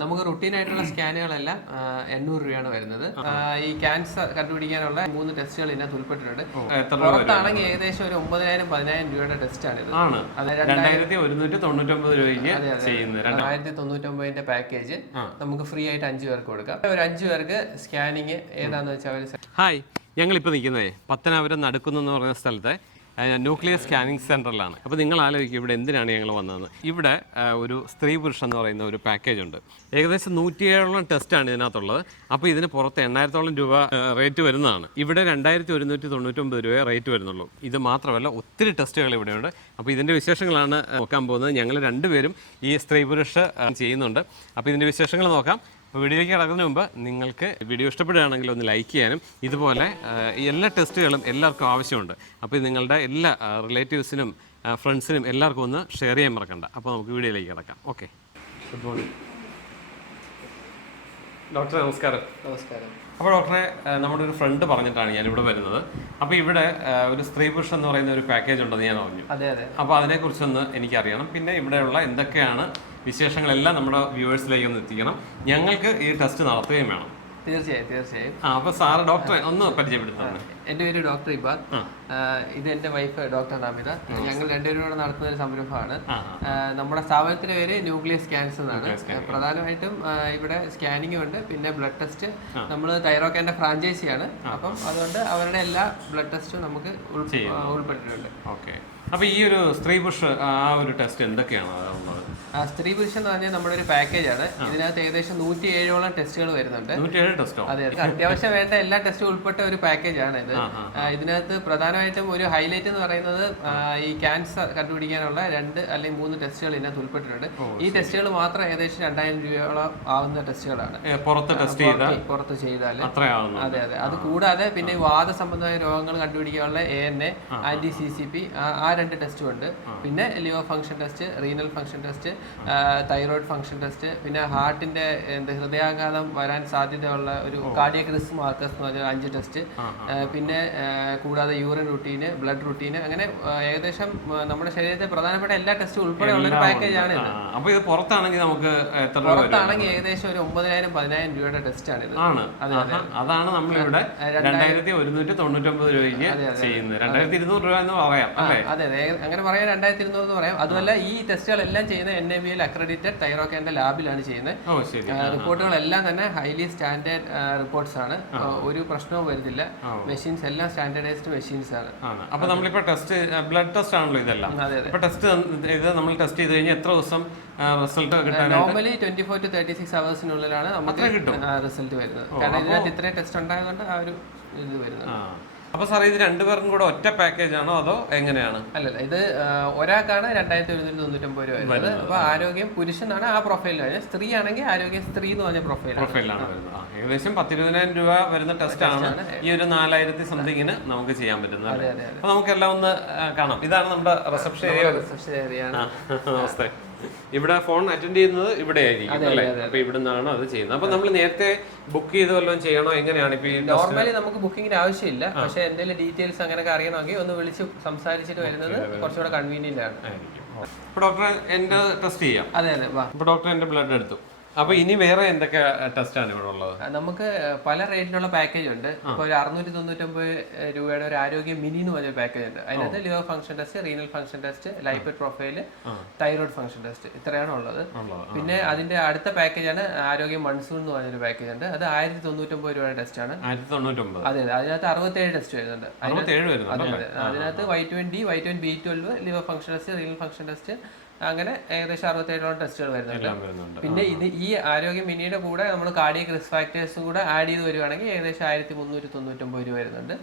നമുക്ക് റുട്ടീൻ ആയിട്ടുള്ള സ്കാനുകളെല്ലാം എണ്ണൂറ് രൂപയാണ് വരുന്നത്. ഈ ക്യാൻസർ കണ്ടുപിടിക്കാനുള്ള മൂന്ന് ടെസ്റ്റുകൾ ഇതിനകത്ത് ഉൾപ്പെട്ടിട്ടുണ്ട്? പുറത്താണെങ്കിൽ ഏകദേശം ഒരു ഒമ്പതിനായിരം പതിനായിരം രൂപയുടെ ടെസ്റ്റ് ആണ്. രണ്ടായിരത്തി തൊണ്ണൂറ്റൊമ്പതിന്റെ പാക്കേജ് നമുക്ക് ഫ്രീ ആയിട്ട് അഞ്ചു പേർക്ക് കൊടുക്കാം. ഒരു അഞ്ചു പേർക്ക് സ്കാനിങ് ഏതാന്ന് വെച്ചാൽ ഹായ് ഞങ്ങളിപ്പോൾ നിൽക്കുന്നത് പത്തനാപുരം നടക്കുന്നു എന്ന് പറയുന്ന സ്ഥലത്തെ ന്യൂക്ലിയർ സ്കാനിങ് സെന്ററിലാണ് അപ്പോൾ നിങ്ങൾ ആലോചിക്കും ഇവിടെ എന്തിനാണ് ഞങ്ങൾ വന്നതെന്ന്. ഇവിടെ ഒരു സ്ത്രീ പുരുഷൻ എന്ന് പറയുന്ന ഒരു പാക്കേജ് ഉണ്ട്. ഏകദേശം നൂറ്റിയേഴോളം ടെസ്റ്റാണ് ഇതിനകത്തുള്ളത്. അപ്പോൾ ഇതിന് പുറത്ത് എണ്ണായിരത്തോളം രൂപ റേറ്റ് വരുന്നതാണ്. ഇവിടെ രണ്ടായിരത്തി ഒരുന്നൂറ്റി തൊണ്ണൂറ്റൊമ്പത് രൂപയെ റേറ്റ് വരുന്നുള്ളൂ. ഇത് മാത്രമല്ല ഒത്തിരി ടെസ്റ്റുകൾ ഇവിടെയുണ്ട്. അപ്പോൾ ഇതിന്റെ വിശേഷങ്ങളാണ് നോക്കാൻ പോകുന്നത്. ഞങ്ങൾ രണ്ടുപേരും ഈ സ്ത്രീ പുരുഷ ചെയ്യുന്നുണ്ട്. അപ്പോൾ ഇതിന്റെ വിശേഷങ്ങൾ നോക്കാം. അപ്പോൾ വീഡിയോയ്ക്ക് കിടക്കുന്നതിന് മുമ്പ് നിങ്ങൾക്ക് വീഡിയോ ഇഷ്ടപ്പെടുകയാണെങ്കിൽ ഒന്ന് ലൈക്ക് ചെയ്യാനും. ഇതുപോലെ എല്ലാ ടെസ്റ്റുകളും എല്ലാവർക്കും ആവശ്യമുണ്ട്. അപ്പോൾ നിങ്ങളുടെ എല്ലാ റിലേറ്റീവ്സിനും ഫ്രണ്ട്സിനും എല്ലാവർക്കും ഒന്ന് ഷെയർ ചെയ്യാൻ മറക്കണ്ട. അപ്പോൾ നമുക്ക് വീഡിയോയിലേക്ക് കിടക്കാം. ഓക്കെ. ഗുഡ് മോർണിംഗ് ഡോക്ടറെ നമസ്കാരം. നമസ്കാരം. അപ്പോൾ ഡോക്ടറെ നമ്മുടെ ഒരു ഫ്രണ്ട് പറഞ്ഞിട്ടാണ് ഞാൻ ഇവിടെ വരുന്നത്. അപ്പോൾ ഇവിടെ ഒരു സ്ത്രീ പുരുഷൻ എന്ന് പറയുന്ന ഒരു പാക്കേജ് ഉണ്ടെന്ന് ഞാൻ അറിഞ്ഞു. അതെ അതെ. അപ്പോൾ അതിനെക്കുറിച്ചൊന്ന് എനിക്കറിയണം. പിന്നെ ഇവിടെയുള്ള എന്തൊക്കെയാണ് വിശേഷങ്ങളെല്ലാം നമ്മുടെ വ്യൂവേഴ്സിലേക്ക് ഒന്ന് എത്തിക്കണം. ഞങ്ങൾക്ക് ഈ ടെസ്റ്റ് നടത്തുകയും വേണം. തീർച്ചയായും തീർച്ചയായും. ആ അപ്പോൾ സാറ് ഡോക്ടറെ ഒന്ന് പരിചയപ്പെടുത്താം എന്റെ പേര് ഡോക്ടർ ഇബാദ് ഇത് എന്റെ വൈഫ് ഡോക്ടർ നമിത ഞങ്ങൾ രണ്ടുപേരും കൂടെ നടത്തുന്ന ഒരു സംരംഭമാണ്. നമ്മുടെ സ്ഥാപനത്തിന്റെ പേര് ന്യൂക്ലിയസ് ക്യാൻസർ എന്നാണ്. പ്രധാനമായിട്ടും ഇവിടെ സ്കാനിങ്ങും ഉണ്ട്. പിന്നെ ബ്ലഡ് ടെസ്റ്റ് നമ്മൾ തൈറോക്കാന്റെ ഫ്രാഞ്ചൈസിയാണ്. അപ്പം അതുകൊണ്ട് അവരുടെ എല്ലാ ബ്ലഡ് ടെസ്റ്റും നമുക്ക് ഉൾപ്പെട്ടിട്ടുണ്ട്. ഓക്കെ. അപ്പോൾ ഈ ഒരു സ്ത്രീ പുഷ് ആ ഒരു ടെസ്റ്റ് എന്തൊക്കെയാണ്? സ്ത്രീ പുരുഷൻ എന്ന് പറഞ്ഞാൽ നമ്മുടെ ഒരു പാക്കേജ് ആണ്. ഇതിനകത്ത് ഏകദേശം നൂറ്റി ഏഴോളം ടെസ്റ്റുകൾ വരുന്നുണ്ട് അതെ അതെ. അത്യാവശ്യം വേണ്ട എല്ലാ ടെസ്റ്റും ഉൾപ്പെട്ട ഒരു പാക്കേജ് ആണ് ഇത്. ഇതിനകത്ത് പ്രധാനമായിട്ടും ഒരു ഹൈലൈറ്റ് എന്ന് പറയുന്നത് ഈ ക്യാൻസർ കണ്ടുപിടിക്കാനുള്ള രണ്ട് അല്ലെങ്കിൽ മൂന്ന് ടെസ്റ്റുകൾ ഇതിനകത്ത് ഉൾപ്പെട്ടിട്ടുണ്ട്. ഈ ടെസ്റ്റുകൾ മാത്രം ഏകദേശം രണ്ടായിരം രൂപയോളം ആവുന്ന ടെസ്റ്റുകളാണ് പുറത്ത് ടെസ്റ്റ് ചെയ്താൽ പുറത്ത് ചെയ്താൽ അതെ അതെ. അത് കൂടാതെ പിന്നെ വാദ സംബന്ധമായ രോഗങ്ങൾ കണ്ടുപിടിക്കാനുള്ള A N A anti C C P ആ രണ്ട് ടെസ്റ്റും ഉണ്ട്. പിന്നെ liver function test renal function test thyroid function test പിന്നെ ഹാർട്ടിന്റെ എന്ത് ഹൃദയാഘാതം വരാൻ സാധ്യതയുള്ള ഒരു കാർഡിയക് റിസ്ക് മാർക്കേഴ്സ് എന്ന് പറഞ്ഞ അഞ്ച് ടെസ്റ്റ് പിന്നെ കൂടാതെ യൂറിൻ റുട്ടീന് ബ്ലഡ് റുട്ടീന് അങ്ങനെ ഏകദേശം നമ്മുടെ ശരീരത്തെ പ്രധാനപ്പെട്ട എല്ലാ ടെസ്റ്റും ഉൾപ്പെടെയുള്ള ഒരു പാക്കേജാണ് ആണ് ഇത്. അപ്പോൾ ഇത് പുറത്താണെങ്കിൽ നമുക്ക് പുറത്താണെങ്കിൽ ഏകദേശം ഒരു ഒമ്പതിനായിരം പതിനായിരം രൂപയുടെ ടെസ്റ്റ് ആണ് ഇത്. ആണ്. ആഹാ. അതാണ് നമ്മളിവിടെ രണ്ടായിരത്തി ഒരുന്നൂറ്റി തൊണ്ണൂറ്റൊമ്പത് രൂപയ്ക്ക് ചെയ്യുന്നത്. രണ്ടായിരത്തി ഇരുന്നൂറ് രൂപ എന്ന് പറയാം അല്ലേ? അതെ അതെ. അങ്ങനെ പറയാം രണ്ടായിരത്തി ഇരുന്നൂറ് എന്ന് പറയാം. അതുമല്ല ഈ ടെസ്റ്റുകളെല്ലാം ചെയ്യുന്ന N A B L accredited തൈറോക്കാന്റെ ലാബിലാണ് ചെയ്യുന്നത്. റിപ്പോർട്ടുകളെല്ലാം തന്നെ ഹൈലി സ്റ്റാൻഡേർഡ് റിപ്പോർട്ട്സ് ആണ്. ഒരു പ്രശ്നവും വരുന്നില്ല. മെഷീൻസ് എല്ലാം സ്റ്റാൻഡേർഡൈസ്ഡ് മെഷീൻസ് ആണ്. അപ്പൊ നമ്മളിപ്പോ ടെസ്റ്റ് ബ്ലഡ് ടെസ്റ്റ് ആണല്ലോ ഇതെല്ലാം. ടെസ്റ്റ് ഇത് നമ്മൾ ടെസ്റ്റ് ചെയ്ത് കഴിഞ്ഞാൽ എത്ര ദിവസം result normally twenty four to thirty six അവേഴ്സിനുള്ളിലാണ് നമുക്ക് റിസൾട്ട് വരുന്നത്. കാരണം ഇതിനകത്ത് ഇത്രയും ടെസ്റ്റ് ഉണ്ടായതുകൊണ്ട് ആ ഒരു ഇത് വരുന്നത്. അപ്പോൾ സാറേ ഇത് രണ്ടുപേർക്കും കൂടെ ഒറ്റ പാക്കേജ് ആണോ അതോ എങ്ങനെയാണ്? അല്ലല്ല ഇത് ഒരാൾക്കാണ് രണ്ടായിരത്തി ഒരുന്നൂറ്റി തൊണ്ണൂറ്റൊമ്പത് രൂപ വരുന്നത്. അപ്പൊ ആരോഗ്യം പുരുഷനാണ് ആ പ്രൊഫൈലിലാണ് സ്ത്രീ ആണെങ്കിൽ ആരോഗ്യം സ്ത്രീ എന്ന് പറഞ്ഞ പ്രൊഫൈലാണ് പ്രൊഫൈലാണ് വരുന്നത്. ഏകദേശം പത്തിരുപതിനായിരം രൂപ വരുന്ന ടെസ്റ്റ് ആണ്. ഈ ഒരു നാലായിരത്തി സംതിങ്ങിന് നമുക്ക് ചെയ്യാൻ പറ്റുന്നത് അപ്പൊ അപ്പോൾ നമുക്ക് എല്ലാം ഒന്ന് കാണാം. ഇതാണ് നമ്മുടെ റിസപ്ഷൻ ഏരിയ റിസപ്ഷൻ ഏരിയ നമസ്തേ. ഇവിടെ ഫോൺ അറ്റൻഡ് ചെയ്യുന്നത് ഇവിടെ ആയിരിക്കും അല്ലേ? അപ്പൊ ഇവിടെ നിന്നാണ് അത് ചെയ്യുന്നത്. അപ്പൊ നമ്മൾ നേരത്തെ ബുക്ക് ചെയ്ത് വല്ലതും ചെയ്യണോ? എങ്ങനെയാണ് ഇപ്പൊ നോർമലി നമുക്ക് ബുക്കിംഗിന് ആവശ്യമില്ല. പക്ഷെ എന്തെങ്കിലും ഡീറ്റെയിൽസ് അങ്ങനെയൊക്കെ അറിയണമെങ്കിൽ ഒന്ന് വിളിച്ച് സംസാരിച്ചിട്ട് വരുന്നത് കുറച്ചുകൂടെ കൺവീനിയന്റ് ആണ്. ഇപ്പൊ ഡോക്ടറെ എന്റെ ടെസ്റ്റ് ചെയ്യാം. അതെ അതെ ഇപ്പൊ ഡോക്ടർ എന്റെ ബ്ലഡ് എടുത്തു. അപ്പൊ ഇനി വേറെ എന്തൊക്കെ ടെസ്റ്റ് ആണ് ഇവിടെ ഉള്ളത്? നമുക്ക് പല റേറ്റിലുള്ള പാക്കേജ് ഉണ്ട്. ഇപ്പൊ ഒരു അറുന്നൂറ്റി തൊണ്ണൂറ്റൊമ്പത് രൂപയുടെ ഒരു ആരോഗ്യ മിനി എന്ന് പറഞ്ഞ പാക്കേജ് ഉണ്ട്. അതിനകത്ത് liver function test renal function test life profile thyroid function test ഇത്രയാണ് ഉള്ളത്. പിന്നെ അതിന്റെ അടുത്ത പാക്കേജ് ആണ് ആരോഗ്യ മൺസൂൺ എന്ന് പറഞ്ഞൊരു പാക്കേജ് ഉണ്ട്. അത് ആയിരത്തി തൊണ്ണൂറ്റൊമ്പത് രൂപയുടെ ടെസ്റ്റ് ആണ് അതെ അതെ. അതിനകത്ത് അറുപത്തേഴ് ടെസ്റ്റ് വരുന്നുണ്ട്. അതിനകത്ത് Y vitamin D vitamin B twelve liver function test renal function test അങ്ങനെ ഏകദേശം അറുപത്തേഴോളം ടെസ്റ്റുകൾ വരുന്നുണ്ട്. പിന്നെ ഇത് ഈ ആരോഗ്യ മിനിയുടെ കൂടെ നമ്മൾ കാർഡിയക് റിസ്ക് ഫാക്ടേഴ്സും കൂടെ ആഡ് ചെയ്ത് വരുവാണെങ്കിൽ ഏകദേശം ആയിരത്തി മുന്നൂറ്റി തൊണ്ണൂറ്റൊമ്പത് രൂപ വരുന്നുണ്ട്.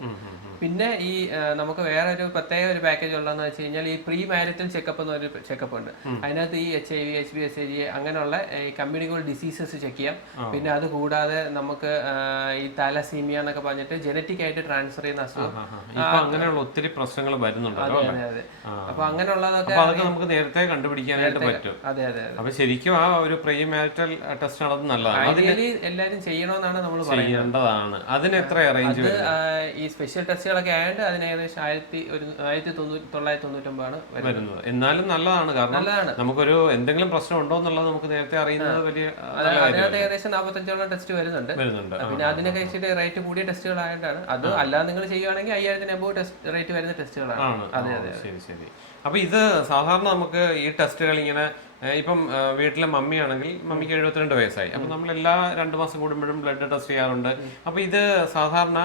പിന്നെ ഈ നമുക്ക് വേറെ ഒരു പ്രത്യേക ഒരു പാക്കേജ് ഉള്ളതെന്ന് വെച്ച് കഴിഞ്ഞാൽ ഈ പ്രീ മാരിറ്റൽ ചെക്കപ്പ് എന്ന് പറഞ്ഞൊരു ചെക്കപ്പ് ഉണ്ട്. അതിനകത്ത് ഈ H I V H B S I G അങ്ങനെയുള്ള ഈ കമ്മ്യൂണിക്കബിൾ ഡിസീസസ് ചെക്ക് ചെയ്യാം. പിന്നെ അത് കൂടാതെ നമുക്ക് ഈ താലസീമിയ എന്നൊക്കെ പറഞ്ഞിട്ട് ജനറ്റിക് ആയിട്ട് ട്രാൻസ്ഫർ ചെയ്യുന്ന അസുഖം. അങ്ങനെയുള്ള ഒത്തിരി പ്രശ്നങ്ങൾ അതെ അപ്പൊ അങ്ങനെയുള്ളതൊക്കെ അതൊക്കെ നമുക്ക് നേരത്തെ കണ്ടുപിടിക്കാനായിട്ട് പറ്റും. അതെ അതെ അപ്പൊ ശരിക്കും ആ ഒരു പ്രീ മാരിറ്റൽ ടെസ്റ്റ് നടത്തുന്നത് നല്ലതാണ്. എല്ലാരും എല്ലാവരും ചെയ്യണമെന്നാണ് നമ്മൾ പറയുന്നത്. ചെയ്യേണ്ടതാണ്. അതിന് എത്ര അറേഞ്ച് ഈ സ്പെഷ്യൽ ടെസ്റ്റുകൾ ടെസ്റ്റുകളൊക്കെ ആയതുകൊണ്ട് അതിന് ഏകദേശം ആയിരത്തി ഒരു ആയിരത്തി തൊണ്ണൂറ്റി തൊള്ളായിരത്തി തൊണ്ണൂറ്റൊമ്പതാണ് വരുന്നത്. എന്നാലും നല്ലതാണ്. കാരണം നല്ലതാണ്. നമുക്കൊരു എന്തെങ്കിലും പ്രശ്നം ഉണ്ടോ എന്നുള്ളത് നമുക്ക് നേരത്തെ അറിയുന്നത് വലിയ അതിനകത്ത്? ഏകദേശം നാൽപ്പത്തഞ്ചോളം ടെസ്റ്റ് വരുന്നുണ്ട്. പിന്നെ അതിനൊക്കെ ഇച്ചിരി റേറ്റ് കൂടിയ ടെസ്റ്റുകളായിട്ടാണ് അത് അല്ലാതെ നിങ്ങൾ ചെയ്യുവാണെങ്കിൽ അയ്യായിരത്തിന് അബോ ടെസ്റ്റ് റേറ്റ് വരുന്ന ടെസ്റ്റുകളാണ്. അതെ അതെ ശരി ശരി. അപ്പൊ ഇത് സാധാരണ നമുക്ക് ഈ ടെസ്റ്റുകൾ ഇങ്ങനെ ഇപ്പം വീട്ടിലെ മമ്മിയാണെങ്കിൽ മമ്മിക്ക് എഴുപത്തിരണ്ട് വയസ്സായി. അപ്പൊ നമ്മൾ എല്ലാ രണ്ട് മാസം കൂടുമ്പോഴും ബ്ലഡ് ടെസ്റ്റ് ചെയ്യാറുണ്ട്. അപ്പൊ ഇത് സാധാരണ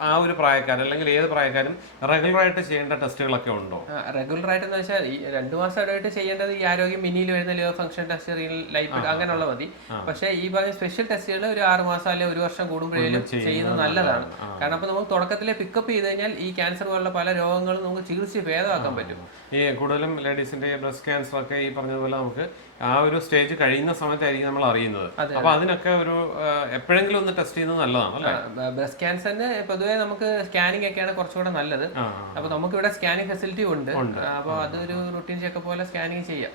ആ, ഒരു പ്രായക്കാരൻ അല്ലെങ്കിൽ ഏത് പ്രായക്കാരും റെഗുലർ ആയിട്ട് ചെയ്യേണ്ട ടെസ്റ്റുകളൊക്കെ ഉണ്ടോ? റെഗുലർ ആയിട്ട് എന്ന് വെച്ചാൽ ഈ രണ്ടു മാസം ഇടയിട്ട് ചെയ്യേണ്ടത് ഈ ആരോഗ്യം മിനിയിൽ വരുന്ന ലിവർ ഫംഗ്ഷൻ ടെസ്റ്റ് ലൈഫ് അങ്ങനെയുള്ള മതി. പക്ഷേ ഈ പറഞ്ഞ സ്പെഷ്യൽ ടെസ്റ്റുകൾ ഒരു ആറ് മാസം അല്ലെങ്കിൽ ഒരു വർഷം കൂടുമ്പോഴേലും ചെയ്യുന്നത് നല്ലതാണ്. കാരണം അപ്പൊ നമുക്ക് തുടക്കത്തിലെ പിക്കപ്പ് ചെയ്ത് കഴിഞ്ഞാൽ ഈ ക്യാൻസർ പോലുള്ള പല രോഗങ്ങളും നമുക്ക് ചികിത്സ ഭേദമാക്കാൻ പറ്റും. ഈ കൂടുതലും ലേഡീസിന്റെ ബ്രസ്റ്റ് ക്യാൻസർ ഒക്കെ ഈ പറഞ്ഞതുപോലെ നമുക്ക് ആ ഒരു സ്റ്റേജ് കഴിയുന്ന സമയത്തായിരിക്കും നമ്മൾ അറിയുന്നത്. അപ്പൊ അതിനൊക്കെ ഒരു എപ്പോഴെങ്കിലും ഒന്ന് ടെസ്റ്റ് ചെയ്യുന്നത് നല്ലതാണ് അല്ലേ? ബ്രസ്റ്റ് ക്യാൻസറിന് പൊതുവെ നമുക്ക് സ്കാനിങ് ഒക്കെയാണ് കുറച്ചുകൂടെ നല്ലത്. അപ്പൊ നമുക്ക് ഇവിടെ സ്കാനിങ് ഫെസിലിറ്റി ഉണ്ട്. അപ്പൊ അതൊരു റുട്ടീൻ ചെക്കപ്പ് പോലെ സ്കാനിങ് ചെയ്യാം.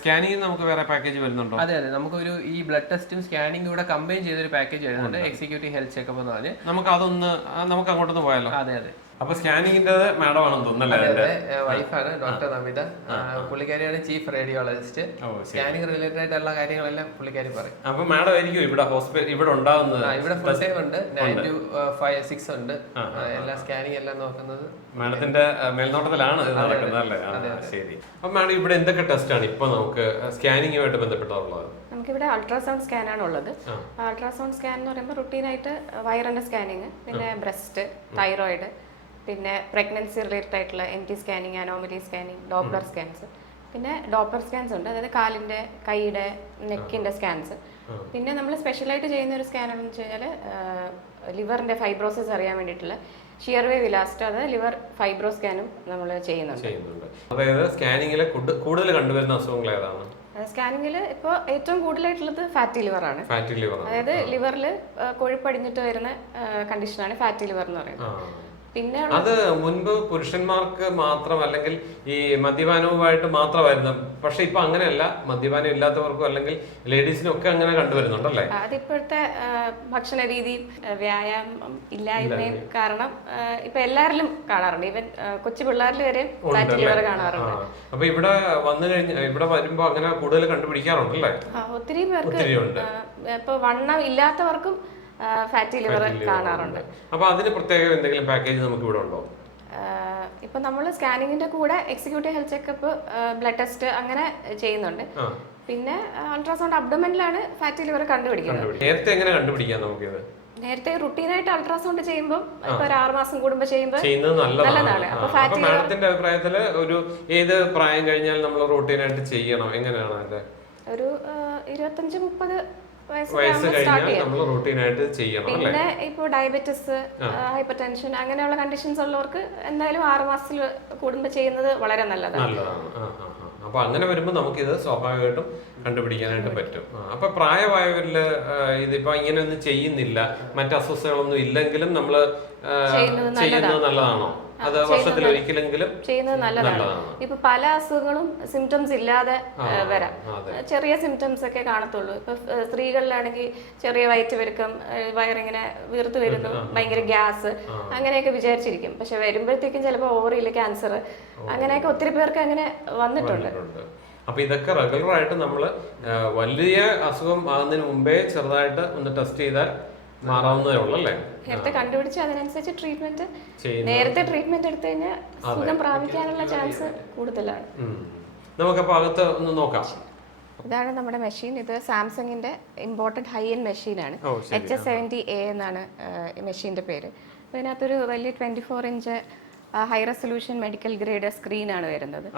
സ്കാനിങ് നമുക്ക് വേറെ പാക്കേജ് വരുന്നുണ്ടോ? അതെ അതെ. നമുക്ക് ഒരു ഈ ബ്ലഡ് ടെസ്റ്റും സ്കാനിങ്ങും കൂടെ കമ്പൈൻ ചെയ്തൊരു പാക്കേജ് വരുന്നുണ്ട്. എക്സിക്യൂട്ടീവ് ഹെൽത്ത് ചെക്കപ്പ് എന്ന് പറഞ്ഞ്. നമുക്ക് അതൊന്ന് നമുക്ക് അങ്ങോട്ടൊന്ന് പോയാലോ? അതെ അതെ. അപ്പൊ സ്കാനിങ്ങിന്റെ മാഡം ആണെന്ന് തോന്നുന്നല്ലേ വൈഫാണ് ഡോക്ടർ നമിത. പുള്ളിക്കാരിയാണ് ചീഫ് റേഡിയോളജിസ്റ്റ് സ്കാനിങ് റിലേറ്റഡ് ആയിട്ടുള്ള കാര്യങ്ങളെല്ലാം പുള്ളിക്കാരി പറയും. അപ്പൊ മാഡം ആയിരിക്കും ഇവിടെ ഹോസ്പിറ്റൽ ഇവിടെ ഉണ്ടാവുന്നത്. ഇവിടെ ഫുൾ ടൈം ഉണ്ട്. നയൻ ടു ഫൈവ് സിക്സ് ഉണ്ട്. എല്ലാ സ്കാനിങ് എല്ലാം നോക്കുന്നത് മാഡത്തിന്റെ മേൽനോട്ടത്തിലാണ് നടക്കുന്നത് അല്ലേ? ശരി. അപ്പൊ മാഡം ഇവിടെ എന്തൊക്കെ ടെസ്റ്റ് ആണ് ഇപ്പൊ നമുക്ക് സ്കാനിങ്ങുമായിട്ട് ബന്ധപ്പെട്ടുള്ളത് നമുക്കിവിടെ അൾട്രാസൗണ്ട് സ്കാൻ ആണ് ഉള്ളത്. അൾട്രാസൗണ്ട് സ്കാൻ എന്ന് പറയുമ്പോൾ റുട്ടീനായിട്ട് വയറിന്റെ സ്കാനിങ് പിന്നെ ബ്രസ്റ്റ് തൈറോയിഡ് പിന്നെ പ്രഗ്നൻസി റിലേറ്റഡ് ആയിട്ടുള്ള M T scanning anomaly scanning Doppler scans പിന്നെ ഡോപ്ലർ സ്കാൻസ് ഉണ്ട്. അതായത് കാലിന്റെ കൈയുടെ നെക്കിന്റെ സ്കാൻസ് പിന്നെ നമ്മൾ സ്പെഷ്യലായിട്ട് ചെയ്യുന്ന ഒരു സ്കാൻ എന്ന് വെച്ച് കഴിഞ്ഞാൽ ലിവറിന്റെ ഫൈബ്രോസിസ് അറിയാൻ വേണ്ടിയിട്ടുള്ള ഷിയർ വേവ് ഇലാസ്റ്റോ അതായത് ലിവർ ഫൈബ്രോ സ്കാനും നമ്മൾ ചെയ്യുന്നുണ്ട്. ചെയ്യുന്നുണ്ട്. അതായത് സ്കാനിങ്ങിൽ കൂടുതൽ കണ്ടുവരുന്ന അസുഖങ്ങൾ ഏതാണ്? സ്കാനിങ്ങിൽ ഇപ്പോൾ ഏറ്റവും കൂടുതലായിട്ടുള്ളത് ഫാറ്റി ലിവർ ആണ്. ഫാറ്റി ലിവർ അതായത് ലിവറിൽ കൊഴുപ്പടിഞ്ഞിട്ട് വരുന്ന കണ്ടീഷനാണ് ഫാറ്റി ലിവർ എന്ന് പറയുന്നത്. പിന്നെ അത് മുൻപ് പുരുഷന്മാർക്ക് മാത്രം അല്ലെങ്കിൽ ഈ മദ്യപാനവുമായിട്ട് മാത്രമായിരുന്നു. പക്ഷെ ഇപ്പൊ അങ്ങനെയല്ല. മദ്യപാനം ഇല്ലാത്തവർക്കും അല്ലെങ്കിൽ ലേഡീസിനും ഒക്കെ അങ്ങനെ കണ്ടുവരുന്നുണ്ടല്ലേ അതിപ്പോഴത്തെ ഭക്ഷണ രീതി വ്യായാമം ഇല്ലായ്മയും കാരണം ഇപ്പൊ എല്ലാവരിലും കാണാറുണ്ട്. ഈവൻ കൊച്ചു പിള്ളേരിൽ വരെ കാണാറുണ്ട്. അപ്പൊ ഇവിടെ വന്നു കഴിഞ്ഞ ഇവിടെ വരുമ്പോ അങ്ങനെ കൂടുതൽ കണ്ടുപിടിക്കാറുണ്ടല്ലേ? ഒത്തിരി പേർക്ക് ഇപ്പൊ വണ്ണം ഇല്ലാത്തവർക്കും ഫാറ്റി ലിവർ കാണാറുണ്ട്. അപ്പോൾ അതിന് പ്രത്യേക എന്തെങ്കിലും പാക്കേജ് നമുക്ക് ഇവിടെ ഉണ്ടോ? ഇപ്പൊ നമ്മൾ സ്കാനിങ്ങിന്റെ കൂടെ executive health checkup blood test അങ്ങനെ ചെയ്യുന്നുണ്ട്. പിന്നെ അൾട്രാസൗണ്ട് അബ്ഡോമെന്റിലാണ് ഫാറ്റി ലിവർ കണ്ടുപിടിക്കുന്നത്. നേരത്തെ എങ്ങനെ കണ്ടുപിടിക്കാം നമുക്കിത്? നേരത്തെ റുട്ടീനായിട്ട് അൾട്രാസൗണ്ട് ചെയ്യുമ്പോൾ ഇപ്പൊ ഒരു ആറ് മാസം കൂടുമ്പോൾ ചെയ്യുമ്പോൾ നല്ലതാണ്. അപ്പൊ മാഡത്തിന്റെ അഭിപ്രായത്തിൽ ഒരു ഏത് പ്രായം കഴിഞ്ഞാൽ നമ്മൾ റൂട്ടീനായിട്ട് ചെയ്യണം. എങ്ങനെയാണ് ഒരു ഇരുപത്തഞ്ച് മുപ്പത് വയസ്സ് കഴിഞ്ഞാൽ നമ്മൾ ചെയ്യണം. പിന്നെ ഇപ്പോ ഡയബറ്റിസ് ഹൈപ്പർ ടെൻഷൻ അങ്ങനെയുള്ള കണ്ടീഷൻസ് ഉള്ളവർക്ക് എന്തായാലും ആറ് മാസത്തിൽ കൂടുമ്പോൾ ചെയ്യുന്നത് വളരെ നല്ലതാണ്. നല്ലതാണ്. അപ്പൊ അങ്ങനെ വരുമ്പോൾ നമുക്കിത് സ്വാഭാവികമായിട്ടും കണ്ടുപിടിക്കാനായിട്ട് പറ്റും. അപ്പൊ പ്രായമായവരിൽ ഇതിപ്പോ ഇതിപ്പോ ഇങ്ങനെയൊന്നും ചെയ്യുന്നില്ല. മറ്റു അസ്വസ്ഥകളൊന്നും ഇല്ലെങ്കിലും നമ്മൾ ചെയ്യുന്നത് നല്ലതാണോ? അത് വർഷത്തിൽ ഒരിക്കലെങ്കിലും ചെയ്യുന്നത് നല്ലതാണ്. ഇപ്പൊ പല അസുഖങ്ങളും സിംറ്റംസ് ഇല്ലാതെ വരാം. ചെറിയ സിംറ്റംസ് ഒക്കെ കാണത്തുള്ളൂ. ഇപ്പൊ സ്ത്രീകളിലാണെങ്കിൽ ചെറിയ വയറ്റ് ഏഹ്, വയറിങ്ങനെ വീർത്ത് വരുന്നു ഭയങ്കര ഗ്യാസ് അങ്ങനെയൊക്കെ വിചാരിച്ചിരിക്കും. പക്ഷെ വരുമ്പോഴത്തേക്കും ചിലപ്പോൾ ഓവറിയിൽ ക്യാൻസർ അങ്ങനെയൊക്കെ ഒത്തിരി പേർക്ക് അങ്ങനെ വന്നിട്ടുണ്ട്. അപ്പൊ ഇതൊക്കെ റെഗുലർ ആയിട്ട് നമ്മൾ വലിയ അസുഖം ആകുന്നതിന് മുമ്പേ ചെറുതായിട്ട് ഒന്ന് ടെസ്റ്റ് ചെയ്താൽ മാറാവുന്നതേ ഉള്ളൂ അല്ലേ? നേരത്തെ കണ്ടുപിടിച്ച് അതിനനുസരിച്ച് ട്രീറ്റ്മെന്റ് നേരത്തെ ട്രീറ്റ്മെന്റ് എടുത്തു കഴിഞ്ഞാൽ സുഖം പ്രാപിക്കാനുള്ള ചാൻസ് കൂടുതലാണ്. നമുക്ക് നമുക്കപ്പോ അകത്ത് ഒന്ന് നോക്കാം. ഇതാണ് നമ്മുടെ മെഷീൻ ഇത് സാംസങ്ങിന്റെ ഇമ്പോർട്ടന്റ് ഹൈ എൻഡ് മെഷീനാണ് എച്ച് എസ് സെവന്റി എ എന്നാണ് മെഷീന്റെ പേര്. അപ്പോൾ ഇതിനകത്തൊരു വലിയ twenty four inch high resolution medical grade സ്ക്രീനാണ് വരുന്നത്.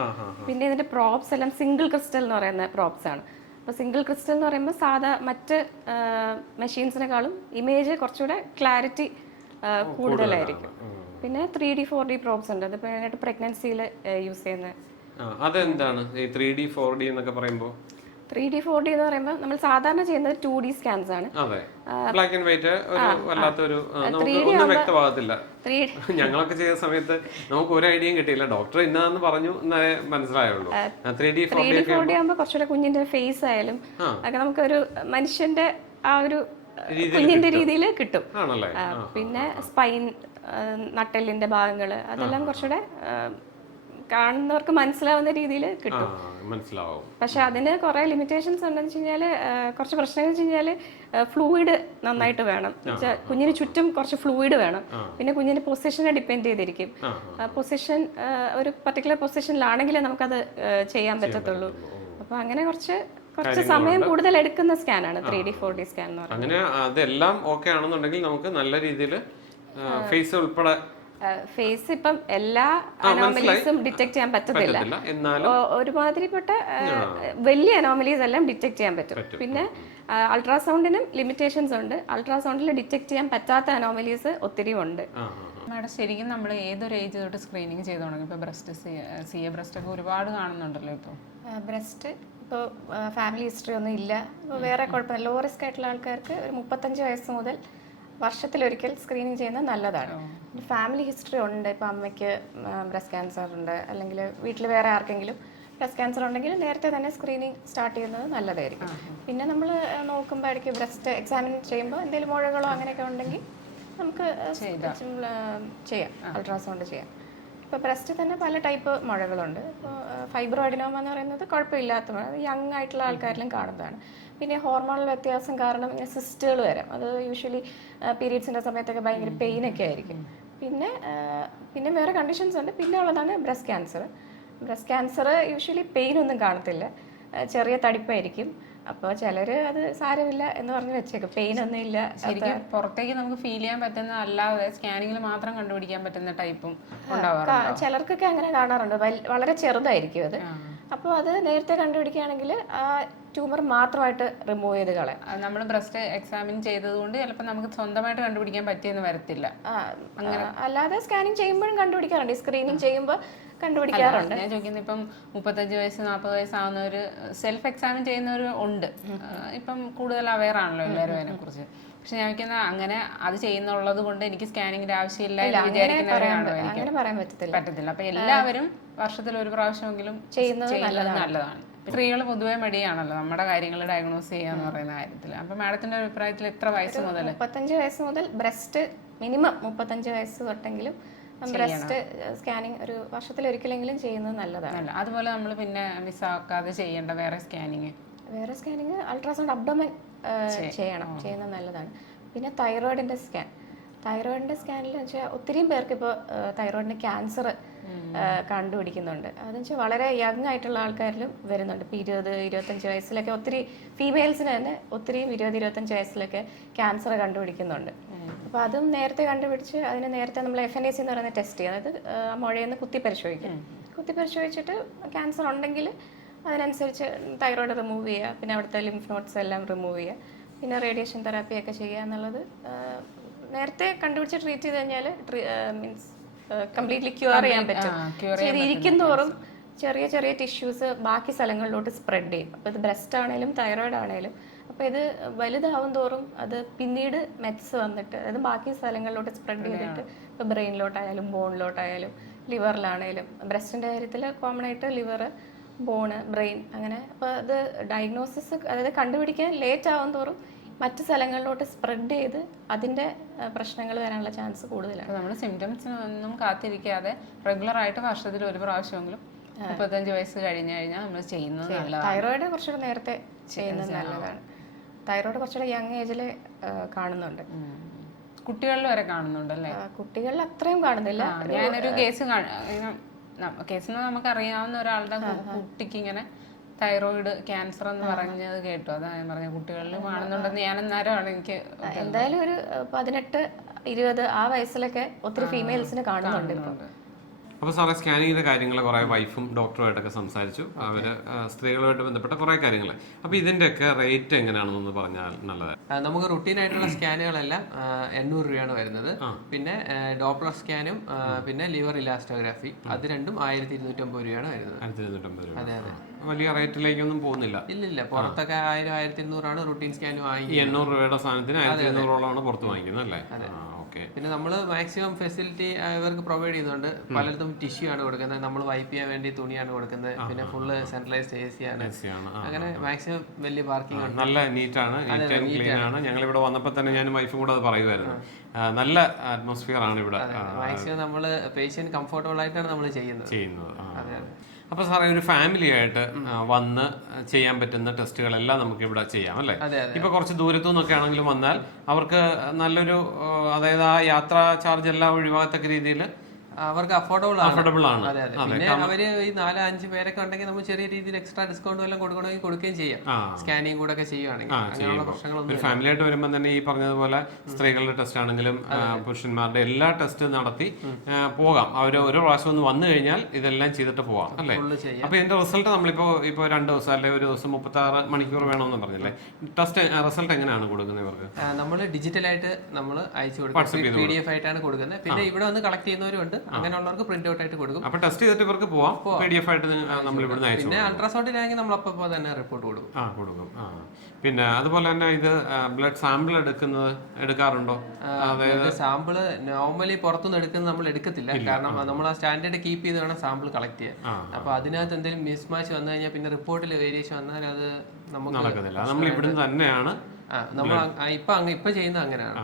പിന്നെ ഇതിന്റെ പ്രോപ്സ് എല്ലാം സിംഗിൾ ക്രിസ്റ്റൽ എന്ന് പറയുന്ന പ്രോപ്സ് ആണ്. അപ്പോൾ സിംഗിൾ ക്രിസ്റ്റൽ എന്ന് പറയുമ്പോൾ സാധാ മറ്റ് മെഷീൻസിനെക്കാളും ഇമേജ് കുറച്ചുകൂടെ ക്ലാരിറ്റി കൂടുതലായിരിക്കും. പിന്നെ three D four D probes ഉണ്ട്. അതിനായിട്ട് പ്രഗ്നൻസിയിൽ യൂസ് ചെയ്യുന്ന. അതെന്താണ് ഈ ത്രീ ഡി ഫോർ ഡി എന്നൊക്കെ പറയുമ്പോ? ത്രീ ഡി ഫോർ ഡി എന്ന് പറയുമ്പോൾ നമ്മൾ സാധാരണ ചെയ്യുന്നത് ടു ഡി സ്കാൻസ് ആണ്. ബ്ലാക്ക് ആൻഡ് വൈറ്റ് ഒരു വല്ലാത്തൊരു നമുക്ക് ഒന്നും വ്യക്തമാകത്തില്ല. ഞങ്ങളൊക്കെ ചെയ്ത സമയത്ത് നമുക്ക് ഒരു ഐഡിയയും കിട്ടിയില്ല. ഡോക്ടർ ഇന്നാന്ന് പറഞ്ഞു എന്നേ മനസ്സിലായുള്ളൂ. Three D four D four D ആകുമ്പോൾ കുറച്ചുകൂടെ കുഞ്ഞിന്റെ ഫേസ് ആയാലും ഒക്കെ നമുക്കൊരു മനുഷ്യന്റെ ആ ഒരു കുഞ്ഞിന്റെ രീതിയിൽ കിട്ടും. ആണല്ലേ? പിന്നെ സ്പൈൻ നട്ടെല്ലിന്റെ ഭാഗങ്ങൾ അതെല്ലാം കുറച്ചുകൂടെ കാണുന്നവർക്ക് മനസ്സിലാവുന്ന രീതിയിൽ കിട്ടും. മനസ്സിലാവും. പക്ഷെ അതിന് കുറെ ലിമിറ്റേഷൻസ് ഉണ്ടെന്ന് വെച്ച് കഴിഞ്ഞാൽ കുറച്ച് പ്രശ്നം വെച്ച് കഴിഞ്ഞാൽ ഫ്ലൂയിഡ് നന്നായിട്ട് വേണം. കുഞ്ഞിന് ചുറ്റും കുറച്ച് ഫ്ലൂയിഡ് വേണം. പിന്നെ കുഞ്ഞിന്റെ പൊസിഷനെ ഡിപ്പെൻഡ് ചെയ്തിരിക്കും. പൊസിഷൻ ഒരു പർട്ടിക്കുലർ പൊസിഷനിലാണെങ്കിലേ നമുക്കത് ചെയ്യാൻ പറ്റത്തുള്ളൂ. അപ്പൊ അങ്ങനെ കുറച്ച് കുറച്ച് സമയം കൂടുതൽ എടുക്കുന്ന സ്കാനാണ് three D four D scan അങ്ങനെ അതെല്ലാം ഓക്കെ ആണെന്നുണ്ടെങ്കിൽ നമുക്ക് നല്ല രീതിയിൽ ഫേസ് ഉൾപ്പെടെ ഫേസ് ഇപ്പം എല്ലാ അനോമലീസും ഡിറ്റക്ട് ചെയ്യാൻ പറ്റത്തില്ല. ഒരുമാതിരിപ്പെട്ട വലിയ അനോമലീസ് എല്ലാം ഡിറ്റക്ട് ചെയ്യാൻ പറ്റും. പിന്നെ അൾട്രാസൗണ്ടിനും ലിമിറ്റേഷൻസ് ഉണ്ട്. അൾട്രാസൗണ്ടിൽ ഡിറ്റക്ട് ചെയ്യാൻ പറ്റാത്ത അനോമലീസ് ഒത്തിരി ഉണ്ട്. മാഡം ശരിക്കും നമ്മൾ ഏതൊരു ഏജ് തൊട്ട് സ്ക്രീനിങ് ചെയ്ത് തുടങ്ങി? ഇപ്പോൾ ബ്രസ്റ്റ് സി എ ബ്രസ്റ്റ് ഒക്കെ ഒരുപാട് കാണുന്നുണ്ടല്ലോ ഇപ്പോൾ ബ്രസ്റ്റ് ഇപ്പോൾ ഫാമിലി ഹിസ്റ്ററി ഒന്നും ഇല്ല. വേറെ കുഴപ്പമില്ല. ലോ റിസ്ക് ആയിട്ടുള്ള ആൾക്കാർക്ക് ഒരു മുപ്പത്തഞ്ച് വയസ്സ് മുതൽ വർഷത്തിലൊരിക്കൽ സ്ക്രീനിങ് ചെയ്യുന്നത് നല്ലതാണ്. ഫാമിലി ഹിസ്റ്ററി ഉണ്ട്. ഇപ്പോൾ അമ്മയ്ക്ക് ബ്രസ്റ്റ് ക്യാൻസർ ഉണ്ട്. അല്ലെങ്കിൽ വീട്ടിൽ വേറെ ആർക്കെങ്കിലും ബ്രസ്റ്റ് ക്യാൻസർ ഉണ്ടെങ്കിൽ നേരത്തെ തന്നെ സ്ക്രീനിങ് സ്റ്റാർട്ട് ചെയ്യുന്നത് നല്ലതായിരിക്കും. പിന്നെ നമ്മൾ നോക്കുമ്പോൾ ഇടയ്ക്ക് ബ്രസ്റ്റ് എക്സാമിൻ ചെയ്യുമ്പോൾ എന്തെങ്കിലും മുഴകളോ അങ്ങനെയൊക്കെ ഉണ്ടെങ്കിൽ നമുക്ക് ചെയ്യാം. അൾട്രാസൗണ്ട് ചെയ്യാം. ഇപ്പോൾ ബ്രസ്റ്റ് തന്നെ പല ടൈപ്പ് മുഴകളുണ്ട്. ഇപ്പോൾ ഫൈബ്രോയിഡിനോമ എന്ന് പറയുന്നത് കുഴപ്പമില്ലാത്ത മുഴ യങ് ആയിട്ടുള്ള ആൾക്കാരിലും കാണുന്നതാണ്. പിന്നെ ഹോർമോണൽ വ്യത്യാസം കാരണം ഇങ്ങനെ സിസ്റ്റുകൾ വരാം. അത് യൂഷ്വലി പീരീഡ്സിന്റെ സമയത്തൊക്കെ ഭയങ്കര പെയിനൊക്കെ ആയിരിക്കും. പിന്നെ പിന്നെ വേറെ കണ്ടീഷൻസ് ഉണ്ട്. പിന്നെ ഉള്ളതാണ് breast cancer breast cancer usually pain ഒന്നും കാണത്തില്ല. ചെറിയ തടിപ്പായിരിക്കും. അപ്പോൾ ചിലർ അത് സാരമില്ല എന്ന് പറഞ്ഞ് വെച്ചേക്കും. പെയിൻ ഒന്നും ഇല്ല. ശരിക്കും പുറത്തേക്ക് നമുക്ക് ഫീൽ ചെയ്യാൻ പറ്റുന്ന അല്ലാതെ സ്കാനിങ്ങിൽ മാത്രം കണ്ടുപിടിക്കാൻ പറ്റുന്ന ടൈപ്പും ചിലർക്കൊക്കെ അങ്ങനെ കാണാറുണ്ട്. വളരെ ചെറുതായിരിക്കും അത്. അപ്പോൾ അത് നേരത്തെ കണ്ടുപിടിക്കുകയാണെങ്കിൽ ആ ട്യൂമർ മാത്രമായിട്ട് റിമൂവ് ചെയ്ത് കളയാം. നമ്മൾ ബ്രസ്റ്റ് എക്സാമിൻ ചെയ്തതുകൊണ്ട് ചിലപ്പോൾ നമുക്ക് സ്വന്തമായിട്ട് കണ്ടുപിടിക്കാൻ പറ്റിയെന്ന് വരത്തില്ല. അല്ലാതെ സ്കാനിങ് ചെയ്യുമ്പോഴും കണ്ടുപിടിക്കാറുണ്ട്. സ്ക്രീനിങ് ചെയ്യുമ്പോൾ കണ്ടുപിടിക്കാറുണ്ട്. ഞാൻ ചോദിക്കുന്നത് ഇപ്പം മുപ്പത്തഞ്ച് വയസ്സ് നാൽപ്പത് വയസ്സാവുന്നവർ സെൽഫ് എക്സാമിൻ ചെയ്യുന്നവർ ഉണ്ട്. ഇപ്പം കൂടുതൽ അവയർ ആണല്ലോ എല്ലാവരും അതിനെക്കുറിച്ച്. പക്ഷെ ഞാൻ ചോദിക്കുന്ന അങ്ങനെ അത് ചെയ്യുന്നുള്ളത് കൊണ്ട് എനിക്ക് സ്കാനിങ്ങിന്റെ ആവശ്യമില്ല എന്ന് വിചാരിക്കുന്നവരാണോ എനിക്ക്. അങ്ങനെ പറയാൻ പറ്റത്തില്ല. പറ്റത്തില്ല. അപ്പൊ എല്ലാവരും വർഷത്തിൽ ഒരു പ്രാവശ്യമെങ്കിലും ചെയ്യുന്നത് നല്ലതാണ്. സ്ത്രീകൾ പൊതുവെ മടിയാണല്ലോ നമ്മുടെ കാര്യങ്ങൾ ഡയഗ്നോസ് ചെയ്യാന്ന് പറയുന്ന കാര്യത്തിൽ അപ്പൊ മാഡത്തിന്റെ അഭിപ്രായത്തിൽ എത്ര വയസ്സ് മുതൽ മുപ്പത്തഞ്ച് വയസ്സ് മുതൽ ബ്രസ്റ്റ് മിനിമം മുപ്പത്തഞ്ച് വയസ്സ് തൊട്ടെങ്കിലും ബ്രസ്റ്റ് സ്കാനിങ് ഒരു വർഷത്തിൽ ഒരിക്കലെങ്കിലും ചെയ്യുന്നത് നല്ലതാണ്. അതുപോലെ നമ്മൾ പിന്നെ മിസ്സാക്കാതെ ചെയ്യേണ്ട വേറെ സ്കാനിങ്. വേറെ സ്കാനിങ് അൾട്രാസൗണ്ട് അബ്ഡോമൻ ചെയ്യണം. ചെയ്യുന്നത് നല്ലതാണ്. പിന്നെ തൈറോയിഡിന്റെ സ്കാൻ തൈറോയിഡിന്റെ സ്കാനിൽ വെച്ചാൽ ഒത്തിരി പേർക്ക് ഇപ്പോൾ തൈറോയിഡിന് ക്യാൻസർ കണ്ടുപിടിക്കുന്നുണ്ട്. അതെന്ന് വെച്ചാൽ വളരെ യങ് ആയിട്ടുള്ള ആൾക്കാരിലും വരുന്നുണ്ട്. ഇപ്പോൾ ഇരുപത് ഇരുപത്തഞ്ച് വയസ്സിലൊക്കെ ഒത്തിരി ഫീമെയിൽസിന് തന്നെ ഒത്തിരിയും ഇരുപത് ഇരുപത്തഞ്ച് വയസ്സിലൊക്കെ ക്യാൻസർ കണ്ടുപിടിക്കുന്നുണ്ട്. അപ്പോൾ അതും നേരത്തെ കണ്ടുപിടിച്ച് അതിന് നേരത്തെ നമ്മൾ എഫ് എൻ എ സി എന്ന് പറയുന്ന ടെസ്റ്റ് ചെയ്യുക അതായത് നിന്ന് കുത്തി പരിശോധിക്കും. കുത്തി പരിശോധിച്ചിട്ട് ക്യാൻസർ ഉണ്ടെങ്കിൽ അതിനനുസരിച്ച് തൈറോയിഡ് റിമൂവ് ചെയ്യുക. പിന്നെ അവിടുത്തെ ലിംഫ് നോട്ട്സ് എല്ലാം റിമൂവ് ചെയ്യുക. പിന്നെ റേഡിയേഷൻ തെറാപ്പി ഒക്കെ ചെയ്യുക എന്നുള്ളത് നേരത്തെ കണ്ടുപിടിച്ച് ട്രീറ്റ് ചെയ്ത് കഴിഞ്ഞാൽ മീൻസ് കംപ്ലീറ്റ്ലി ക്യൂർ ചെയ്യാൻ പറ്റും. ഇരിക്കും തോറും ചെറിയ ചെറിയ ടിഷ്യൂസ് ബാക്കി സ്ഥലങ്ങളിലോട്ട് സ്പ്രെഡ് ചെയ്യും. അപ്പോൾ ഇത് ബ്രസ്റ്റ് ആണേലും തൈറോയിഡ് ആണേലും. അപ്പോൾ ഇത് വലുതാവും തോറും അത് പിന്നീട് മെറ്റ്സ് വന്നിട്ട് അതായത് ബാക്കി സ്ഥലങ്ങളിലോട്ട് സ്പ്രെഡ് ചെയ്തിട്ട് ഇപ്പോൾ ബ്രെയിനിലോട്ടായാലും ബോണിലോട്ടായാലും ലിവറിലാണേലും ബ്രസ്റ്റിന്റെ കാര്യത്തിൽ കോമൺ ആയിട്ട് ലിവർ ബോണ് ബ്രെയിൻ അങ്ങനെ അപ്പോൾ അത് ഡയഗ്നോസിസ് അതായത് കണ്ടുപിടിക്കാൻ ലേറ്റ് ആവും തോറും മറ്റ് സ്ഥലങ്ങളിലോട്ട് സ്പ്രെഡ് ചെയ്ത് അതിന്റെ പ്രശ്നങ്ങൾ വരാനുള്ള ചാൻസ് കൂടുതലാണ്. നമ്മൾ സിംറ്റംസിനൊന്നും കാത്തിരിക്കാതെ റെഗുലർ ആയിട്ട് വർഷത്തിൽ ഒരു പ്രാവശ്യമെങ്കിലും മുപ്പത്തഞ്ച് വയസ്സ് കഴിഞ്ഞു കഴിഞ്ഞാൽ നമ്മൾ ചെയ്യുന്നത് നല്ലതാണ്. തൈറോയിഡ് കുറച്ചുകൂടെ നേരത്തെ ചെയ്യുന്നത് നല്ലതാണ്. തൈറോയിഡ് കുറച്ചുകൂടെ യങ് ഏജിൽ കാണുന്നുണ്ട്. കുട്ടികളിൽ വരെ കാണുന്നുണ്ടല്ലേ? കുട്ടികളിൽ അത്രയും കാണുന്നില്ല. ഞാനൊരു കേസ് കേസ് നമുക്ക് അറിയാവുന്ന ഒരാളുടെ കുട്ടിക്ക് ഇങ്ങനെ തൈറോയിഡ് ക്യാൻസർ എന്ന് പറഞ്ഞത് കേട്ടു. അതാ ഞാൻ പറഞ്ഞ കുട്ടികളിൽ കാണുന്നുണ്ടെന്ന് ഞാൻ അന്നേരമാണ് എനിക്ക് എന്തായാലും ഒരു പതിനെട്ട് ഇരുപത് ആ വയസ്സിലൊക്കെ ഒത്തിരി ഫീമെയിൽസിന് കാണുന്നുണ്ട്. അപ്പോൾ സാറേ സ്കാനിങ്ങിന്റെ കാര്യങ്ങൾ കുറേ വൈഫും ഡോക്ടറുമായിട്ടൊക്കെ സംസാരിച്ചു. അവർ സ്ത്രീകളുമായിട്ട് ബന്ധപ്പെട്ട കുറേ കാര്യങ്ങൾ അപ്പോൾ ഒക്കെ റേറ്റ് എങ്ങനെയാണെന്ന് പറഞ്ഞാൽ നല്ലതാണ് നമുക്ക് റുട്ടീൻ ആയിട്ടുള്ള സ്കാനുകളെല്ലാം എണ്ണൂറ് രൂപയാണ് വരുന്നത്. പിന്നെ ഡോപ്ലർ സ്കാനും പിന്നെ ലിവർ ഇലാസ്റ്റോഗ്രാഫി അത് രണ്ടും ആയിരത്തി ഇരുന്നൂറ്റമ്പത് രൂപയാണ് വരുന്നത്. ആയിരത്തി ഇരുന്നൂറ്റമ്പത് രൂപ. അതെ. അതെ വലിയ റേറ്റിലേക്കൊന്നും പോകുന്നില്ല. ഇല്ലില്ല പുറത്തൊക്കെ ആയിരം ആയിരത്തി ഇരുന്നൂറാണ് റുട്ടീൻ സ്കാൻ ആയി വാങ്ങിക്കുന്നത്. എണ്ണൂറ് രൂപയുടെ സാധനത്തിന് ആയിരത്തി എണ്ണൂറോളമാണ് പുറത്ത് വാങ്ങിക്കുന്നത് അല്ലേ? പിന്നെ നമ്മൾ മാക്സിമം ഫെസിലിറ്റി ഇവർക്ക് പ്രൊവൈഡ് ചെയ്യുന്നുണ്ട്. പലയിടത്തും ടിഷ്യൂ ആണ് കൊടുക്കുന്നത്. നമ്മൾ വൈപ്പ് ചെയ്യാൻ വേണ്ടി തുണിയാണ് കൊടുക്കുന്നത്. പിന്നെ ഫുള്ള് സെൻട്രലൈസ്ഡ് എ സി ആണ്. ആണ്. അങ്ങനെ മാക്സിമം വലിയ പാർക്കിംഗ് നല്ല നീറ്റ് ആൻഡ് ക്ലീൻ ആണ്. ഞങ്ങൾ ഇവിടെ വന്നപ്പോൾ തന്നെ ഞാൻ വൈഫും കൂടെ അത് പറയുമായിരുന്നു നല്ല അറ്റ്മോസ്ഫിയർ ആണ് ഇവിടെ. മാക്സിമം നമ്മൾ പേഷ്യന്റ് കംഫർട്ടബിൾ ആയിട്ടാണ് നമ്മൾ ചെയ്യുന്നത്. ചെയ്യുന്നത്. അപ്പോൾ സാറേ ഒരു ഫാമിലി ആയിട്ട് വന്ന് ചെയ്യാൻ പറ്റുന്ന ടെസ്റ്റുകളെല്ലാം നമുക്ക് ഇവിടെ ചെയ്യാം അല്ലേ? ഇപ്പൊ കുറച്ച് ദൂരത്തു നിന്നൊക്കെ ആണെങ്കിലും വന്നാൽ അവർക്ക് നല്ലൊരു അതായത് ആ യാത്രാ ചാർജ് എല്ലാം ഒഴിവാകത്തക്ക രീതിയിൽ അവർക്ക് അഫോർഡബിൾ അഫോർഡബിൾ ആണ്. അതെ അതെ. പിന്നെ അവർ ഈ നാല് അഞ്ച് പേരൊക്കെ ഉണ്ടെങ്കിൽ നമ്മൾ ചെറിയ രീതിയിൽ എക്സ്ട്രാ ഡിസ്കൗണ്ട് എല്ലാം കൊടുക്കണമെങ്കിൽ കൊടുക്കുകയും ചെയ്യാം. സ്കാനിങ് കൂടെ ഒക്കെ ചെയ്യുവാണെങ്കിൽ അങ്ങനെയുള്ള പ്രശ്നങ്ങളൊന്നും ഒരു ഫാമിലി ആയിട്ട് വരുമ്പോൾ തന്നെ ഈ പറഞ്ഞതുപോലെ സ്ത്രീകളുടെ ടെസ്റ്റ് ആണെങ്കിലും പുരുഷന്മാരുടെ എല്ലാ ടെസ്റ്റും നടത്തി പോകാം. അവർ ഒരു പ്രാവശ്യം ഒന്ന് വന്നു കഴിഞ്ഞാൽ ഇതെല്ലാം ചെയ്തിട്ട് പോവാം അല്ലേ? അപ്പൊ ഇതിന്റെ റിസൾട്ട് നമ്മളിപ്പോ ഇപ്പൊ രണ്ട് ദിവസം അല്ലെ ഒരു ദിവസം മുപ്പത്തി ആറ് മണിക്കൂർ വേണമെന്ന് പറഞ്ഞില്ലേ? ടെസ്റ്റ് റിസൾട്ട് എങ്ങനെയാണ് കൊടുക്കുന്നത് ഇവർക്ക്? നമ്മൾ ഡിജിറ്റലായിട്ട് നമ്മൾ അയച്ചു കൊടുക്കും. പി ഡി എഫ് ആയിട്ടാണ് കൊടുക്കുന്നത്. പിന്നെ ഇവിടെ വന്ന് കളക്ട് ചെയ്യുന്നവരുണ്ട് അങ്ങനെയുള്ളവർക്ക് പ്രിന്റ് ഔട്ട് ആയിട്ട് കൊടുക്കും. അപ്പൊ ടെസ്റ്റ് ചെയ്തിട്ട് ഇവർക്ക് പോവാം. പി ഡി എഫ് ആയിട്ട് നമ്മൾ ഇവിടുന്ന് അയച്ചു പിന്നെ അൾട്രാസൗണ്ടിലാണെങ്കിൽ നമ്മൾ അപ്പോൾ തന്നെ റിപ്പോർട്ട് കൊടുക്കും. ആ കൊടുക്കും. ആ. പിന്നെ അതുപോലെ തന്നെ ഇത് ബ്ലഡ് സാമ്പിൾ എടുക്കുന്നത് എടുക്കാറുണ്ടോ? അതായത് സാമ്പിൾ നോർമലി പുറത്തുനിന്ന് എടുക്കുന്നത് നമ്മൾ എടുക്കത്തില്ല. കാരണം നമ്മൾ ആ സ്റ്റാൻഡേർഡ് കീപ്പ് ചെയ്ത് വേണം സാമ്പിൾ കളക്ട് ചെയ്യാൻ. അപ്പൊ അതിനകത്ത് എന്തെങ്കിലും മിസ്മാച്ച് വന്നു കഴിഞ്ഞാൽ പിന്നെ റിപ്പോർട്ടിൽ വേരിയേഷൻ വന്നാൽ അത് നമുക്ക് നടക്കുന്നില്ല നമ്മൾ ഇവിടുന്ന് തന്നെയാണ് നമ്മൾ ഇപ്പൊ ഇപ്പൊ ചെയ്യുന്നത് അങ്ങനെയാണ്.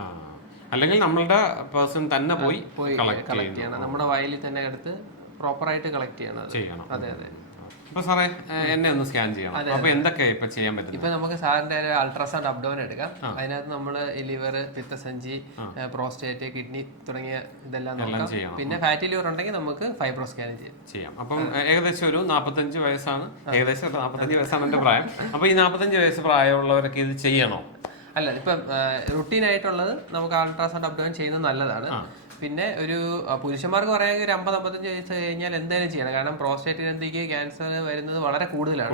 അല്ലെങ്കിൽ നമ്മളുടെ പേഴ്സൺ തന്നെ പോയി പോയി കളക്ട് ചെയ്യണം. നമ്മുടെ വയലിൽ തന്നെ എടുത്ത് പ്രോപ്പറായിട്ട് കളക്ട് ചെയ്യണം. ചെയ്യണം. അതെ അതെ. അപ്പൊ സാറേ എന്നെ ഒന്ന് സ്കാൻ ചെയ്യണം. അപ്പൊ എന്തൊക്കെ ഇപ്പൊ ചെയ്യാൻ പറ്റും ഇപ്പൊ നമുക്ക് സാറിന്റെ ഒരു അൾട്രാസൗണ്ട് അപ്ഡോൺ എടുക്കാം. അതിനകത്ത് നമ്മൾ ലിവർ പിത്തസഞ്ചി പ്രോസ്റ്റേറ്റ് കിഡ്നി തുടങ്ങിയ ഇതെല്ലാം നോക്കാം. പിന്നെ ഫാറ്റി ലിവർ ഉണ്ടെങ്കിൽ നമുക്ക് ഫൈബ്രോ സ്കാൻ ചെയ്യാം. ചെയ്യാം. അപ്പം ഏകദേശം ഒരു നാപ്പത്തഞ്ച് വയസ്സാണ്. ഏകദേശം നാപ്പത്തഞ്ച് വയസ്സാണ് എന്റെ പ്രായം. അപ്പൊ ഈ നാപ്പത്തഞ്ച് വയസ്സ് പ്രായമുള്ളവരൊക്കെ ഇത് ചെയ്യണോ? അല്ല ഇപ്പം റുട്ടീൻ ആയിട്ടുള്ളത് നമുക്ക് അൾട്രാസൗണ്ട് അപ്ഡോൺ ചെയ്യുന്നത് നല്ലതാണ്. പിന്നെ ഒരു പുരുഷന്മാർക്ക് പറയുകയാണെങ്കിൽ ഒരു അമ്പത് അമ്പത്തഞ്ച് വയസ്സ് കഴിഞ്ഞാൽ എന്തായാലും ചെയ്യണം. കാരണം പ്രോസ്റ്റേറ്റ് ഗ്രന്ഥിക്ക് ക്യാൻസർ വരുന്നത് വളരെ കൂടുതലാണ്.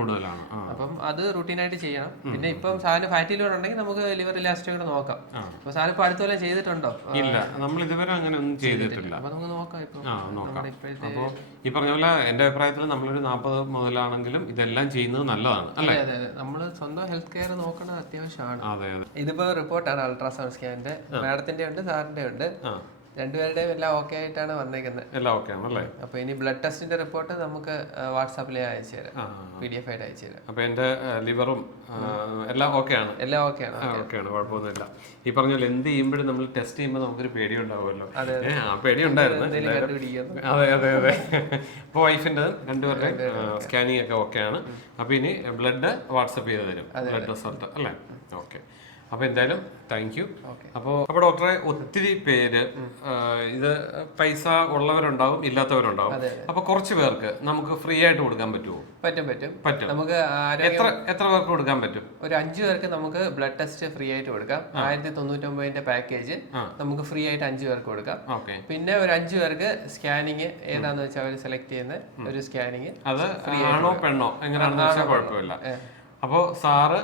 അപ്പം അത് റുട്ടീനായിട്ട് ചെയ്യണം. പിന്നെ ഇപ്പം സാറിന് ഫാറ്റി ലിവർ ഉണ്ടെങ്കിൽ നമുക്ക് ലിവർ ഇലാസ്റ്റിക് കൂടെ നോക്കാം. അപ്പൊ സാർ ഇപ്പൊ അടുത്ത പോലെ ചെയ്തിട്ടുണ്ടോ? ഇല്ല നമ്മൾ ഇതുവരെ അങ്ങനെ ഒന്നും ചെയ്തിട്ടില്ല. അപ്പൊ നമുക്ക് നോക്കാം ഇപ്പൊ. ഈ പറഞ്ഞ പോലെ എന്റെ അഭിപ്രായത്തിൽ നമ്മളൊരു നാൽപ്പത് മുതലാണെങ്കിലും ഇതെല്ലാം ചെയ്യുന്നത് നല്ലതാണ് അല്ലേ? അതെ അതെ നമ്മൾ സ്വന്തം ഹെൽത്ത് കെയർ നോക്കേണ്ടത് അത്യാവശ്യമാണ്. അതെ അതെ. ഇതിപ്പോ റിപ്പോർട്ടാണ് അൾട്രാസൗണ്ട് സ്കാനിന്റെ മാഡത്തിന്റെ ഉണ്ട് സാറിന്റെ ഉണ്ട് രണ്ടുപേരുടെയും എല്ലാം ഓക്കെ ആയിട്ടാണ് വന്നേക്കുന്നത് എല്ലാം ഓക്കെ ആണല്ലേ? അപ്പൊ ഇനി ബ്ലഡ് ടെസ്റ്റിന്റെ റിപ്പോർട്ട് നമുക്ക് വാട്സാപ്പിൽ അയച്ചു തരാം. പി ഡി എഫ് ആയിട്ട് അയച്ചു തരാം. അപ്പൊ എന്റെ ലിവറും എല്ലാം ഓക്കെയാണ് എല്ലാം ഓക്കേ ആണ് കുഴപ്പമൊന്നുമില്ല. ഈ പറഞ്ഞ പോലെ എന്ത് ചെയ്യുമ്പോഴും നമ്മൾ ടെസ്റ്റ് ചെയ്യുമ്പോൾ നമുക്കൊരു പേടി ഉണ്ടാവുമല്ലോ ആ പേടി ഉണ്ടായിരുന്നു അതെ അതെ അതെ. അപ്പോൾ വൈഫിന്റെ രണ്ടുപേരുടെ സ്കാനിങ് ഒക്കെ. ഓക്കെ ആണ്. അപ്പൊ ഇനി ബ്ലഡ് വാട്സപ്പ് ചെയ്ത് തരും. ബ്ലഡ് റിസൾട്ട് അല്ലേ? ഓക്കെ അപ്പോൾ എന്തായാലും താങ്ക് യു അപ്പോൾ അപ്പോൾ ഡോക്ടറെ ഒത്തിരി പേര് ഇത് പൈസ ഉള്ളവരുണ്ടാവും ഇല്ലാത്തവരുണ്ടാവും. അപ്പോൾ കുറച്ച് പേർക്ക് നമുക്ക് ഫ്രീ ആയിട്ട് കൊടുക്കാൻ പറ്റുമോ പറ്റും പറ്റും. പറ്റും. നമുക്ക് എത്ര എത്ര പേർക്ക് കൊടുക്കാൻ പറ്റും? ഒരു അഞ്ചു പേർക്ക് നമുക്ക് ബ്ലഡ് ടെസ്റ്റ് ഫ്രീ ആയിട്ട് കൊടുക്കാം. ആയിരത്തി തൊണ്ണൂറ്റൊമ്പതിന്റെ പാക്കേജ് നമുക്ക് ഫ്രീ ആയിട്ട് അഞ്ചു പേർക്ക് കൊടുക്കാം. ഓക്കെ. പിന്നെ ഒരു അഞ്ചു പേർക്ക് സ്കാനിങ് ഏതാന്ന് വെച്ചാൽ അവർ സെലക്ട് ചെയ്യുന്ന ഒരു സ്കാനിങ് അത് ആണോ പെണ്ണോ എങ്ങനെയാണെന്ന് വെച്ചാൽ കുഴപ്പമില്ല. അപ്പോൾ സാറ്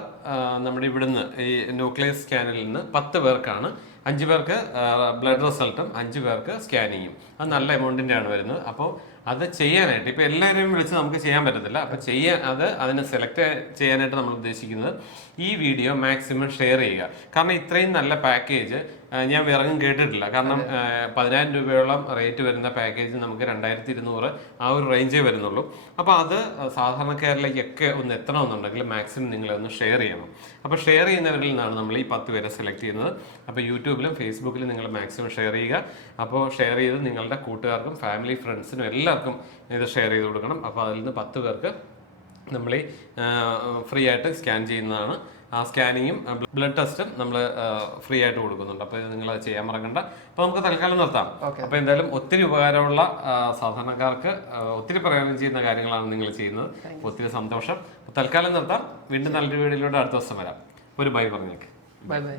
നമ്മുടെ ഇവിടുന്ന് ഈ ന്യൂക്ലിയസ് സ്കാനിൽ നിന്ന് പത്ത് പേർക്കാണ്. അഞ്ച് പേർക്ക് ബ്ലഡ് റിസൾട്ടും അഞ്ച് പേർക്ക് സ്കാനിങ്ങും. അത് നല്ല എമൗണ്ടിന്റെ ആണ് വരുന്നത്. അപ്പോൾ അത് ചെയ്യാനായിട്ട് ഇപ്പോൾ എല്ലാവരെയും വിളിച്ച് നമുക്ക് ചെയ്യാൻ പറ്റത്തില്ല. അപ്പോൾ ചെയ്യാൻ അത് അതിനെ സെലക്ട് ചെയ്യാനായിട്ട് നമ്മൾ ഉദ്ദേശിക്കുന്നത് ഈ വീഡിയോ മാക്സിമം ഷെയർ ചെയ്യുക. കാരണം ഇത്രയും നല്ല പാക്കേജ് ഞാൻ വിറങ്ങും കേട്ടിട്ടില്ല. കാരണം പതിനായിരം രൂപയോളം റേറ്റ് വരുന്ന പാക്കേജ് നമുക്ക് രണ്ടായിരത്തി ഇരുന്നൂറ് ആ ഒരു റേഞ്ചേ വരുന്നുള്ളൂ. അപ്പോൾ അത് സാധാരണക്കാരിലേക്കൊക്കെ ഒന്ന് എത്തണമെന്നുണ്ടെങ്കിൽ മാക്സിമം നിങ്ങളൊന്ന് ഷെയർ ചെയ്യണം. അപ്പോൾ ഷെയർ ചെയ്യുന്നവരിൽ നിന്നാണ് നമ്മൾ ഈ പത്ത് പേരെ സെലക്ട് ചെയ്യുന്നത്. അപ്പോൾ യൂട്യൂബിലും ഫേസ്ബുക്കിലും നിങ്ങൾ മാക്സിമം ഷെയർ ചെയ്യുക. അപ്പോൾ ഷെയർ ചെയ്ത് നിങ്ങളുടെ കൂട്ടുകാർക്കും ഫാമിലി ഫ്രണ്ട്സിനും എല്ലാവർക്കും ഇത് ഷെയർ ചെയ്ത് കൊടുക്കണം. അപ്പോൾ അതിൽ നിന്ന് പത്ത് പേർക്ക് നമ്മൾ ഫ്രീ ആയിട്ട് സ്കാൻ ചെയ്യുന്നതാണ്. ആ സ്കാനിങ്ങും ബ്ലഡ് ടെസ്റ്റും നമ്മൾ ഫ്രീ ആയിട്ട് കൊടുക്കുന്നുണ്ട്. അപ്പോൾ നിങ്ങൾ അത് ചെയ്യാൻ മറക്കണ്ട. അപ്പോൾ നമുക്ക് തൽക്കാലം നിർത്താം. അപ്പോൾ എന്തായാലും ഒത്തിരി ഉപകാരമുള്ള സാധാരണക്കാർക്ക് ഒത്തിരി പ്രയോജനം ചെയ്യുന്ന കാര്യങ്ങളാണ് നിങ്ങൾ ചെയ്യുന്നത്. ഒത്തിരി സന്തോഷം. തൽക്കാലം നിർത്താം. വീണ്ടും നല്ലൊരു വീഡിയോയിലൂടെ അടുത്ത ദിവസം വരാം. ഒരു ബൈ പറഞ്ഞേക്ക്. Bye bye.